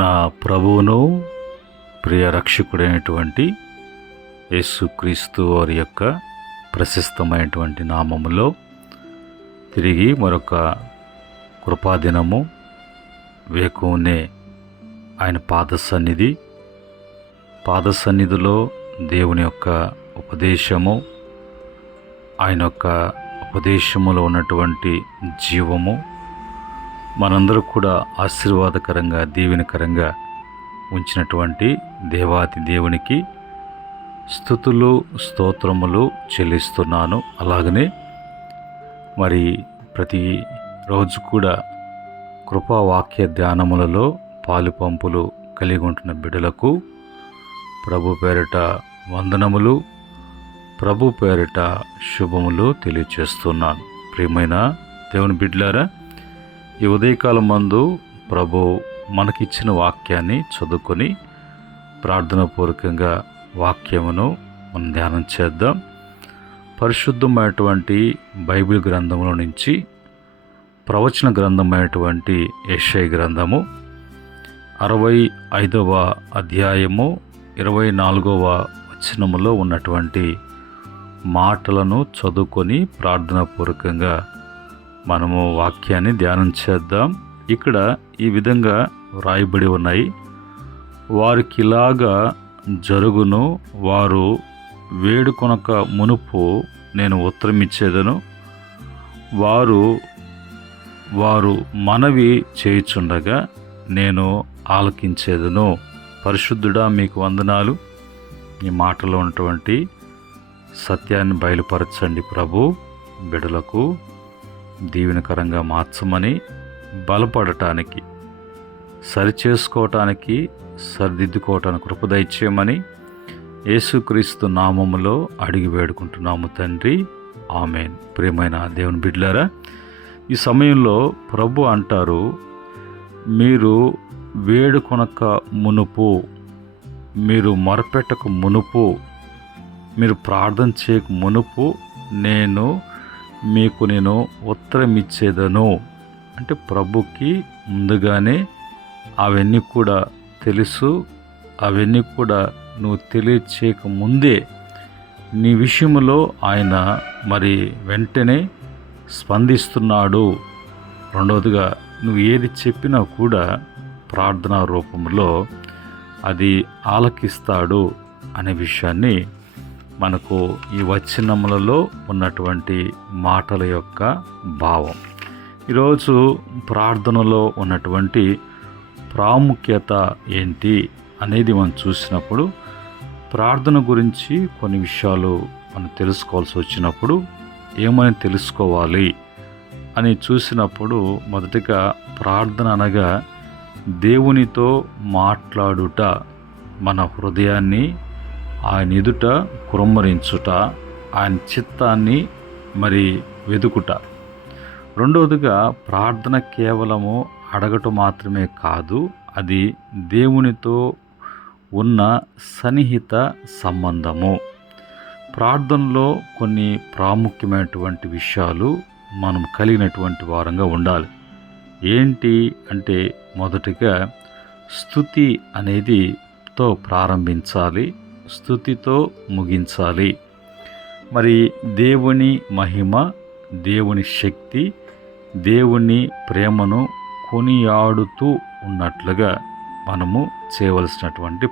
నా ప్రభువును ప్రియ రక్షకుడైనటువంటి యేసుక్రీస్తు వారి యొక్క ప్రశస్తమైనటువంటి నామములో తిరిగి మరొక కృపాదినము వేకునే ఆయన పాదసన్నిధిలో దేవుని యొక్క ఉపదేశము, ఆయన యొక్క ఉపదేశములో ఉన్నటువంటి జీవము మనందరూ కూడా ఆశీర్వాదకరంగా దీవెనకరంగా ఉంచినటువంటి దేవాతి దేవునికి స్తుతులు స్తోత్రములు చెల్లిస్తున్నాను. అలాగనే మరి ప్రతి రోజు కూడా కృపావాక్య ధ్యానములలో పాలుపంపులు కలిగి ఉంటున్న బిడ్డలకు ప్రభు పేరిట వందనములు, ప్రభు పేరిట శుభములు తెలియచేస్తున్నాను. ప్రియమైన దేవుని బిడ్డలారా, ఈ ఉదయకాలం మందు ప్రభు మనకిచ్చిన వాక్యాన్ని చదువుకొని ప్రార్థనాపూర్వకంగా వాక్యమును మనం ధ్యానం చేద్దాం. పరిశుద్ధమైనటువంటి బైబిల్ గ్రంథముల నుంచి ప్రవచన గ్రంథమైనటువంటి యెషయా గ్రంథము 65వ అధ్యాయము 24వ వచనములో ఉన్నటువంటి మాటలను చదువుకొని ప్రార్థనాపూర్వకంగా మనము వాక్యాన్ని ధ్యానం చేద్దాం. ఇక్కడ ఈ విధంగా వ్రాయబడి ఉన్నాయి. వారికిలాగా జరుగును, వారు వేడుకొనక మునుపు నేను ఉత్తరమిచ్చేదను, వారు మనవి చేయుచుండగా నేను ఆలకించేదను. పరిశుద్ధుడా, మీకు వందనాలు. ఈ మాటలో ఉన్నటువంటి సత్యాన్ని బయలుపరచండి ప్రభు. బిడలకు దీవెనకరంగా మార్చమని, బలపడటానికి, సరిచేసుకోవటానికి, సరిదిద్దుకోవటానికి కృప దయచేయమని యేసుక్రీస్తు నామములో అడిగి వేడుకుంటున్నాము తండ్రి, ఆమేన్. ప్రియమైన దేవుని బిడ్డలారా, ఈ సమయంలో ప్రభు అంటారు, మీరు వేడుకొనక మునుపు, మీరు మొరపెట్టక మునుపు, మీరు ప్రార్థన చేయక మునుపు నేను ఉత్తరం ఇచ్చేదను. అంటే ప్రభుకి ముందుగానే అవన్నీ కూడా తెలుసు. అవన్నీ కూడా నువ్వు తెలియచేయక ముందే నీ విషయంలో ఆయన మరి వెంటనే స్పందిస్తున్నాడు. రెండవదిగా నువ్వు ఏది చెప్పినా కూడా ప్రార్థనా రూపంలో అది ఆలకిస్తాడు అనే విషయాన్ని మనకు ఈ వచనములలో ఉన్నటువంటి మాటల యొక్క భావం. ఈరోజు ప్రార్థనలో ఉన్నటువంటి ప్రాముఖ్యత ఏంటి అనేది మనం చూసినప్పుడు, ప్రార్థన గురించి కొన్ని విషయాలు మనం తెలుసుకోవాల్సి వచ్చినప్పుడు ఏమని తెలుసుకోవాలి అని చూసినప్పుడు, మొదటిగా ప్రార్థన అనగా దేవునితో మాట్లాడుట, మన హృదయాన్ని ఆయన ఎదుట కుమ్మరించుట, ఆయన చిత్తాన్ని మరి వెదుకుట. రెండవదిగా ప్రార్థన కేవలము అడగటం మాత్రమే కాదు, అది దేవునితో ఉన్న సన్నిహిత సంబంధము. ప్రార్థనలో కొన్ని ప్రాముఖ్యమైనటువంటి విషయాలు మనం కలిగినటువంటి వారంగా ఉండాలి. ఏంటి అంటే, మొదటిగా స్తుతి అనేది తో ప్రారంభించాలి, స్తుతితో ముగించాలి. మరి దేవుని మహిమ, దేవుని శక్తి, దేవుని ప్రేమను కొనియాడుతూ ఉన్నట్లుగా మనము చేయవలసినటువంటి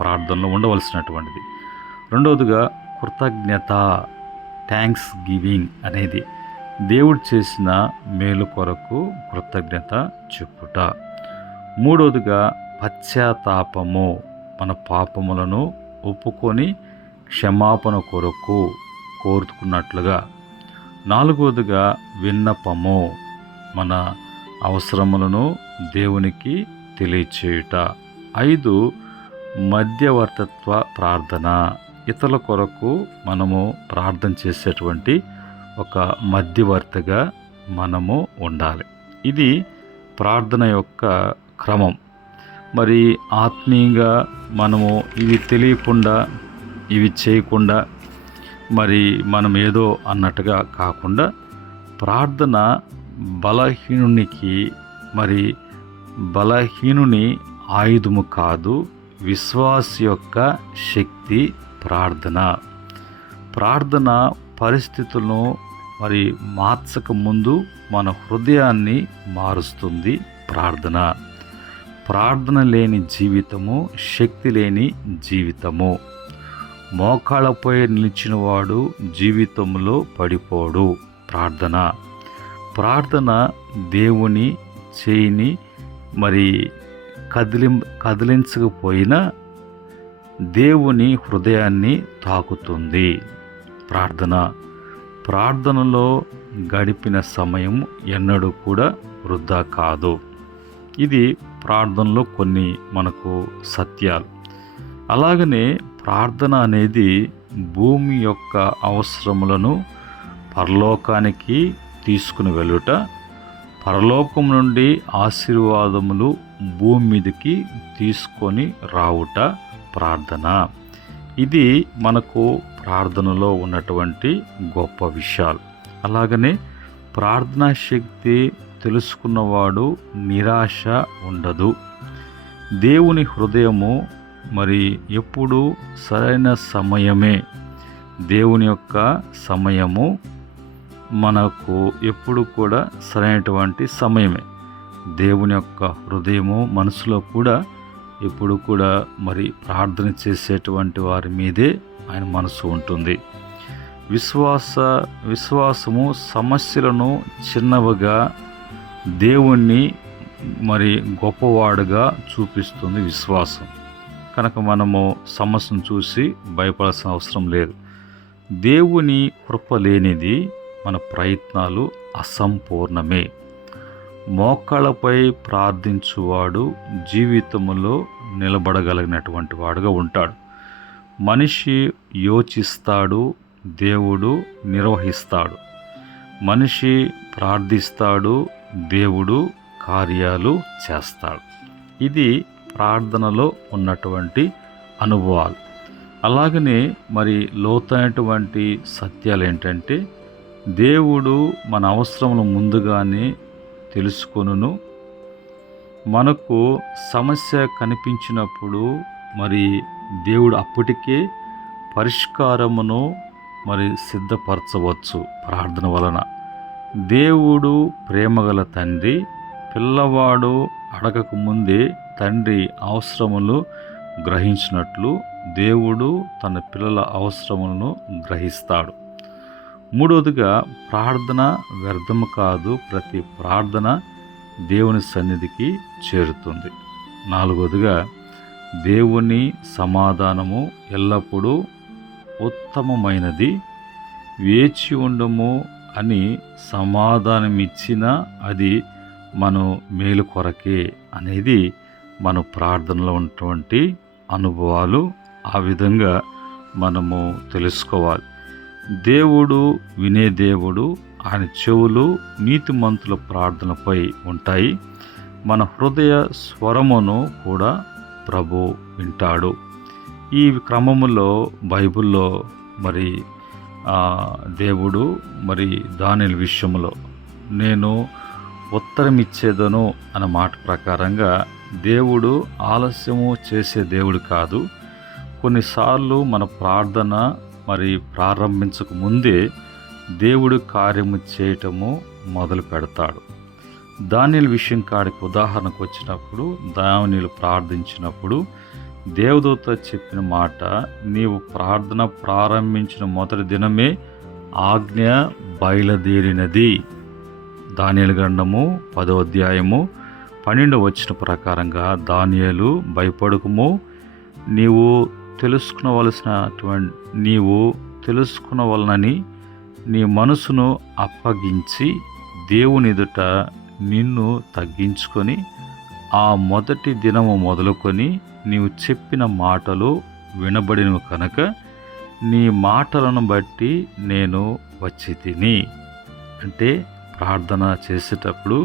ప్రార్థనలో ఉండవలసినటువంటిది. రెండవదిగా కృతజ్ఞత, థ్యాంక్స్ గివింగ్ అనేది దేవుడు చేసిన మేలు కొరకు కృతజ్ఞత చెప్పుట. మూడవదిగా పశ్చాత్తాపము, మన పాపములను ఒప్పుకొని క్షమాపణ కొరకు కోరుకున్నట్లుగా. నాలుగవదిగా విన్నపము, మన అవసరములను దేవునికి తెలియచేయుట. 5 మధ్యవర్తిత్వ ప్రార్థన, ఇతరుల కొరకు మనము ప్రార్థన చేసేటువంటి ఒక మధ్యవర్తిగా మనము ఉండాలి. ఇది ప్రార్థన యొక్క క్రమం. మరి ఆత్మీయంగా మనము ఇవి తెలియకుండా, ఇవి చేయకుండా మరి మనం ఏదో అన్నట్టుగా కాకుండా ప్రార్థన బలహీనునికి మరి బలహీనుని ఆయుధము కాదు, విశ్వాస యొక్క శక్తి ప్రార్థన. ప్రార్థన పరిస్థితులను మార్చక ముందు మన హృదయాన్ని మారుస్తుంది ప్రార్థన. ప్రార్థన లేని జీవితము శక్తి లేని జీవితము. మోకాళ్ళపై నిలిచినవాడు జీవితంలో పడిపోడు. ప్రార్థన దేవుని చేయిని కదిలించకపోయినా దేవుని హృదయాన్ని తాకుతుంది. ప్రార్థనలో గడిపిన సమయం ఎన్నడూ కూడా వృధా కాదు. ఇది ప్రార్థనలో కొన్ని మనకు సత్యాలు. అలాగనే ప్రార్థన అనేది భూమి యొక్క అవసరములను పరలోకానికి తీసుకుని వెళ్ళుట, పరలోకం నుండి ఆశీర్వాదములు భూమి మీదకి తీసుకొని రావుట ప్రార్థన. ఇది మనకు ప్రార్థనలో ఉన్నటువంటి గొప్ప విషయాలు. అలాగనే ప్రార్థనా శక్తి తెలుసుకున్నవాడు నిరాశ ఉండదు. దేవుని హృదయము ఎప్పుడు సరైన సమయమే. దేవుని యొక్క సమయము మనకు ఎప్పుడు కూడా సరైనటువంటి సమయమే. దేవుని యొక్క హృదయము మనసులో కూడా ఎప్పుడు కూడా ప్రార్థన చేసేటువంటి వారి మీదే ఆయన మనసు ఉంటుంది. విశ్వాసము సమస్యలను చిన్నవిగా, దేవుణ్ణి గొప్పవాడుగా చూపిస్తుంది విశ్వాసం. కనుక మనము సమస్యను చూసి భయపడాల్సిన అవసరం లేదు. దేవుని కృప లేనిది మన ప్రయత్నాలు అసంపూర్ణమే. మోకాళ్ళపై ప్రార్థించువాడు జీవితంలో నిలబడగలిగినటువంటి వాడుగా ఉంటాడు. మనిషి యోచిస్తాడు, దేవుడు నిర్వహిస్తాడు. మనిషి ప్రార్థిస్తాడు, దేవుడు కార్యాలు చేస్తాడు. ఇది ప్రార్థనలో ఉన్నటువంటి అనుభవాలు. అలాగనే లోతైనటువంటి సత్యాలు ఏంటంటే, దేవుడు మన అవసరములు ముందుగానే తెలుసుకొనును. మనకు సమస్య కనిపించినప్పుడు దేవుడు అప్పటికే పరిష్కారమును సిద్ధపరచవచ్చు ప్రార్థన వలన. దేవుడు ప్రేమగల తండ్రి. పిల్లవాడు అడగక ముందే తండ్రి అవసరములు గ్రహించినట్లు దేవుడు తన పిల్లల అవసరములను గ్రహిస్తాడు. మూడవదిగా, ప్రార్థన వ్యర్థము కాదు. ప్రతి ప్రార్థన దేవుని సన్నిధికి చేరుతుంది. నాలుగవదిగా, దేవుని సమాధానము ఎల్లప్పుడూ ఉత్తమమైనది. వేచి ఉండము అని సమాధానమిచ్చినా అది మనం మేలు కొరకే అనేది మన ప్రార్థనలో ఉన్నటువంటి అనుభవాలు. ఆ విధంగా మనము తెలుసుకోవాలి. దేవుడు వినే దేవుడు. ఆయన చెవులు నీతిమంతుల ప్రార్థనపై ఉంటాయి. మన హృదయ స్వరమును కూడా ప్రభు వింటాడు. ఈ క్రమములో బైబిల్లో దేవుడు దానియేలు విషయంలో నేను ఉత్తరం ఇచ్చేదను అన్న మాట ప్రకారంగా దేవుడు ఆలస్యము చేసే దేవుడు కాదు. కొన్నిసార్లు మన ప్రార్థన ప్రారంభించక ముందే దేవుడు కార్యము చేయటము మొదలు పెడతాడు. దానియేలు విషయం కాడికి ఉదాహరణకు వచ్చినప్పుడు, దానియేలు ప్రార్థించినప్పుడు దేవదూత చెప్పిన మాట, నీవు ప్రార్థన ప్రారంభించిన మొదటి దినమే ఆజ్ఞ బయలుదేరినది. దానియేలు గ్రంథము 10వ అధ్యాయము 12వ వచన ప్రకారంగా, దానియేలు భయపడకుము, నీవు తెలుసుకునవలనని నీ మనసును అప్పగించి దేవుని ఎదుట నిన్ను తగ్గించుకొని ఆ మొదటి దినము మొదలుకొని నీవు చెప్పిన మాటలు వినబడినవి కనుక నీ మాటలను బట్టి నేను వచ్చి తిని. అంటే ప్రార్థన చేసేటప్పుడు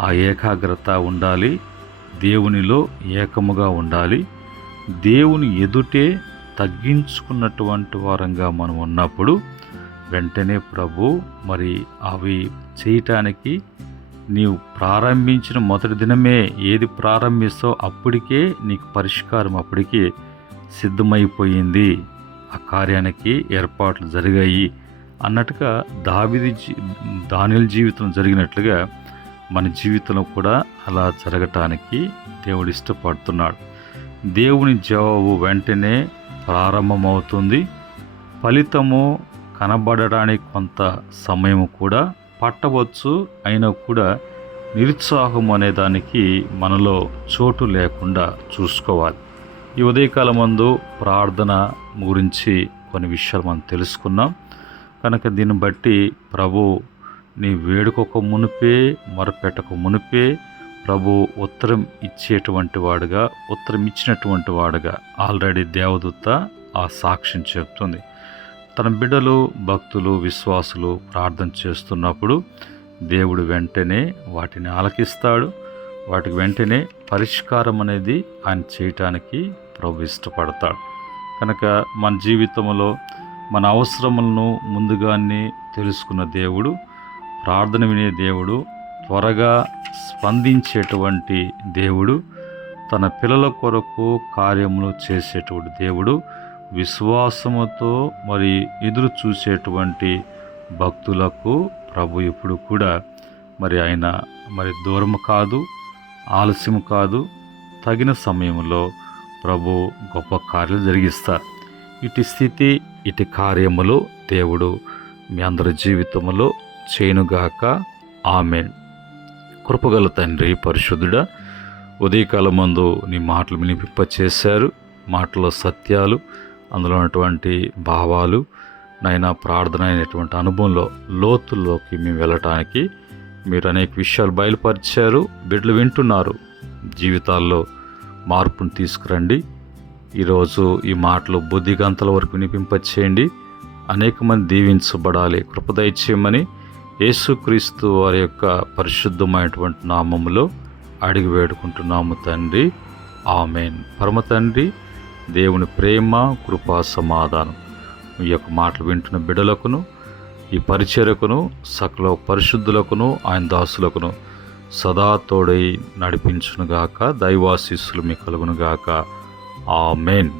ఆ ఏకాగ్రత ఉండాలి, దేవునిలో ఏకముగా ఉండాలి. దేవుని ఎదుటే తగ్గించుకున్నటువంటి వారంగా మనం ఉన్నప్పుడు వెంటనే ప్రభు అవి చేయటానికి నీవు ప్రారంభించిన మొదటి దినమే ఏది ప్రారంభిస్తావో అప్పటికే నీకు పరిష్కారం అప్పటికే సిద్ధమైపోయింది, ఆ కార్యానికి ఏర్పాట్లు జరిగాయి అన్నట్టుగా దానియేలు జీవితం జరిగినట్లుగా మన జీవితంలో కూడా అలా జరగటానికి దేవుడు ఇష్టపడుతున్నాడు. దేవుని జవాబు వెంటనే ప్రారంభమవుతుంది. ఫలితము కనబడడానికి కొంత సమయం కూడా పట్టవచ్చు. అయినా కూడా నిరుత్సాహం అనే దానికి మనలో చోటు లేకుండా చూసుకోవాలి. ఈ ఉదయకాలమందు ప్రార్థన గురించి కొన్ని విషయాలు మనం తెలుసుకున్నాం కనుక దీన్ని బట్టి ప్రభు నీ వేడుకొక మునిపే మొరపెట్టక మునిపే ప్రభు ఉత్తరం ఇచ్చేటువంటి వాడుగా, ఉత్తరం ఇచ్చినటువంటి వాడుగా ఆల్రెడీ దేవదూత ఆ సాక్ష్యం చెప్తుంది. తన బిడ్డలు, భక్తులు, విశ్వాసులు ప్రార్థన చేస్తున్నప్పుడు దేవుడు వెంటనే వాటిని ఆలకిస్తాడు. వాటికి వెంటనే పరిష్కారం అనేది ఆయన చేయటానికి ప్రభు ఇష్టపడతాడు. కనుక మన జీవితంలో మన అవసరములను ముందుగానే తెలుసుకున్న దేవుడు, ప్రార్థన వినే దేవుడు, త్వరగా స్పందించేటువంటి దేవుడు, తన పిల్లల కొరకు కార్యములు చేసేటువంటి దేవుడు, విశ్వాసముతో మరి ఎదురు చూసేటువంటి భక్తులకు ప్రభు ఇప్పుడు కూడా మరి ఆయన మరి దూరం కాదు, ఆలస్యం కాదు, తగిన సమయంలో ప్రభు గొప్ప కార్యాలు జరిగిస్తారు. ఇటు స్థితి, ఇటు కార్యములు దేవుడు మీ అందరి జీవితంలో చేయనుగాక. ఆమేన్. కృపగల తండ్రి, పరిశుద్ధుడా, ఉదయకాలం మందు నీ మాటలు వినిపింపచేశారు. మాటలో సత్యాలు, అందులో ఉన్నటువంటి భావాలు, నైనా ప్రార్థన అయినటువంటి అనుభవంలో లోతుల్లోకి మేము వెళ్ళటానికి మీరు అనేక విషయాలు బయలుపరిచారు. బిడ్డలు వింటున్నారు. జీవితాల్లో మార్పును తీసుకురండి. ఈరోజు ఈ మాటలు బుద్ధిగంతల వరకు వినిపింపచేయండి. అనేక మంది దీవించబడాలి, కృప దయచేయమని యేసుక్రీస్తు వారి యొక్క పరిశుద్ధమైనటువంటి నామములో అడిగి వేడుకుంటున్నాము తండ్రి. ఆమేన్. పరమ తండ్రి దేవుని ప్రేమ, కృపా, సమాధానం ఈ యొక్క మాటలు వింటున్న బిడ్డలకును, ఈ పరిచర్యకును, సకల పరిశుద్ధులకును, ఆయన దాసులకును సదా తోడై నడిపించునుగాక. దైవాశీస్సులు మీ కలుగునుగాక. ఆమేన్.